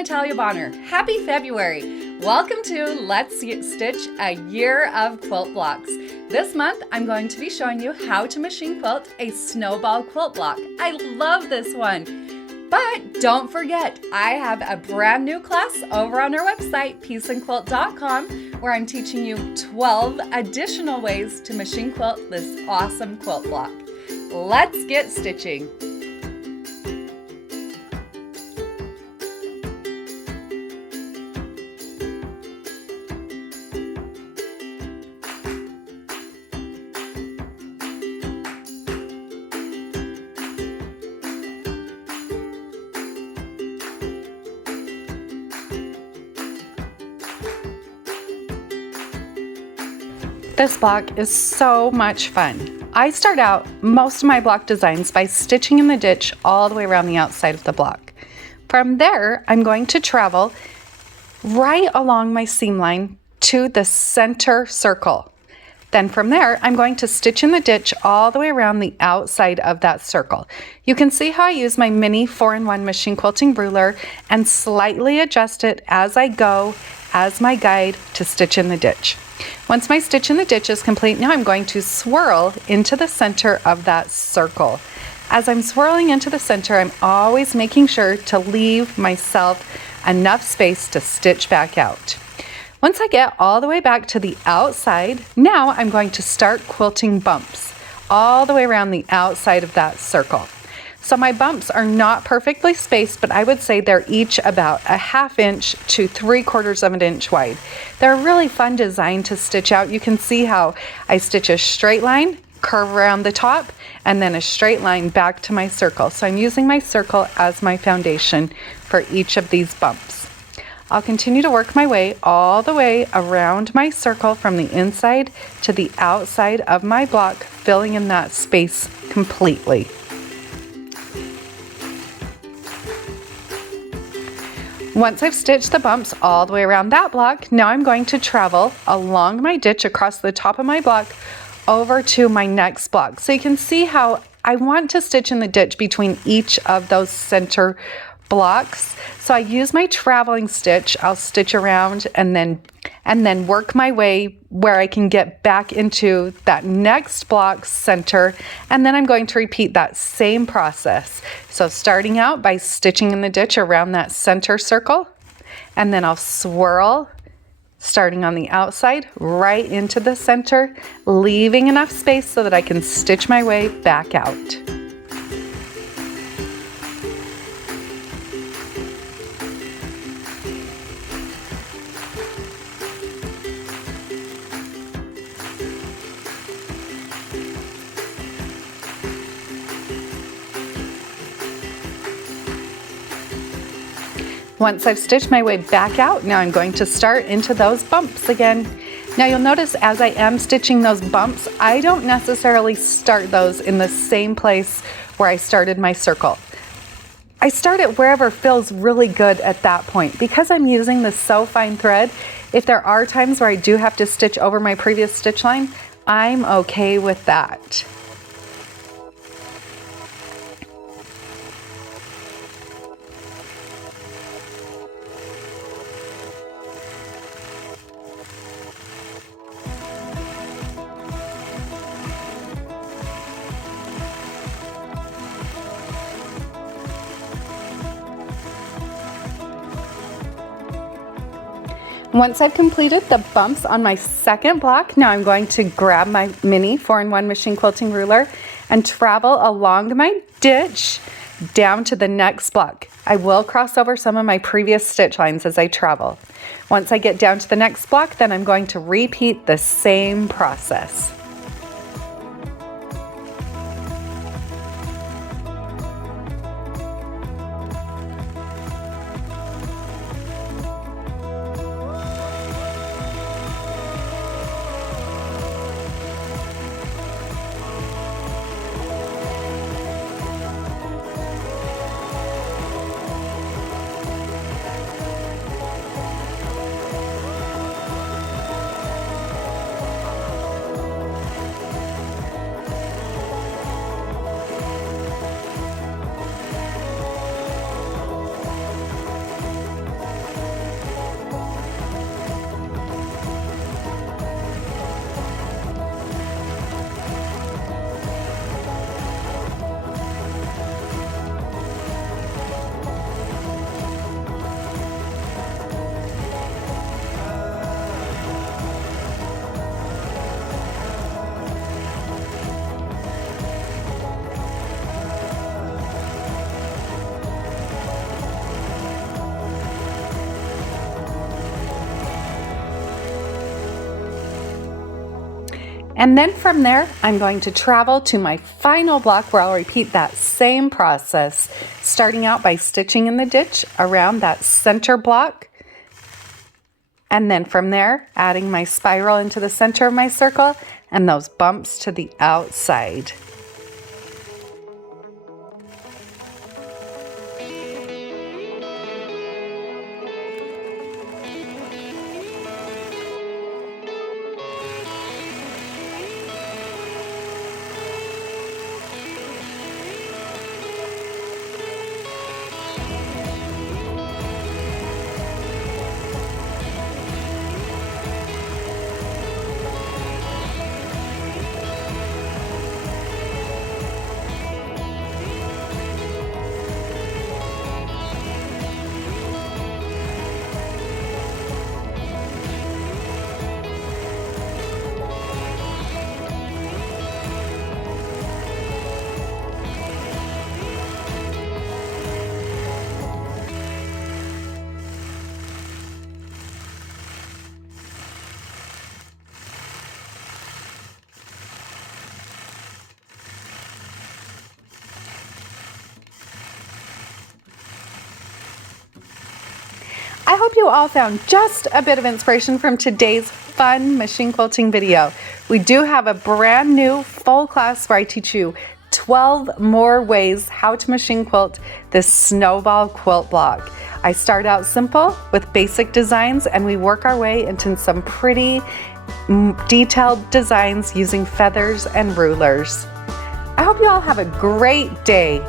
Natalia Bonner. Happy February. Welcome to Let's Stitch a Year of Quilt Blocks. This month, I'm going to be showing you how to machine quilt a snowball quilt block. I love this one. But don't forget, I have a brand new class over on our website, peaceandquilt.com, where I'm teaching you 12 additional ways to machine quilt this awesome quilt block. Let's get stitching. This block is so much fun. I start out most of my block designs by stitching in the ditch all the way around the outside of the block. From there, I'm going to travel right along my seam line to the center circle. Then from there, I'm going to stitch in the ditch all the way around the outside of that circle. You can see how I use my mini 4-in-1 machine quilting ruler and slightly adjust it as I go as my guide to stitch in the ditch. Once my stitch in the ditch is complete, now I'm going to swirl into the center of that circle. As I'm swirling into the center, I'm always making sure to leave myself enough space to stitch back out. Once I get all the way back to the outside, now I'm going to start quilting bumps all the way around the outside of that circle. So my bumps are not perfectly spaced, but I would say they're each about a 1/2 inch to 3/4 of an inch wide. They're a really fun design to stitch out. You can see how I stitch a straight line, curve around the top, and then a straight line back to my circle. So I'm using my circle as my foundation for each of these bumps. I'll continue to work my way all the way around my circle from the inside to the outside of my block, filling in that space completely. Once I've stitched the bumps all the way around that block, now I'm going to travel along my ditch across the top of my block over to my next block. So you can see how I want to stitch in the ditch between each of those center blocks. So I use my traveling stitch. I'll stitch around and then work my way where I can get back into that next block center, and then I'm going to repeat that same process. So starting out by stitching in the ditch around that center circle, and then I'll swirl starting on the outside right into the center, leaving enough space so that I can stitch my way back out. Once I've stitched my way back out, now I'm going to start into those bumps again. Now you'll notice as I am stitching those bumps, I don't necessarily start those in the same place where I started my circle. I start it wherever feels really good at that point. Because I'm using the So Fine thread, if there are times where I do have to stitch over my previous stitch line, I'm okay with that. Once I've completed the bumps on my second block, now I'm going to grab my mini 4-in-1 machine quilting ruler and travel along my ditch down to the next block. I will cross over some of my previous stitch lines as I travel. Once I get down to the next block, then I'm going to repeat the same process. And then from there, I'm going to travel to my final block where I'll repeat that same process, starting out by stitching in the ditch around that center block. And then from there, adding my spiral into the center of my circle and those bumps to the outside. I hope you all found just a bit of inspiration from today's fun machine quilting video. We do have a brand new full class where I teach you 12 more ways how to machine quilt this Snowball quilt block. I start out simple with basic designs and we work our way into some pretty detailed designs using feathers and rulers. I hope you all have a great day.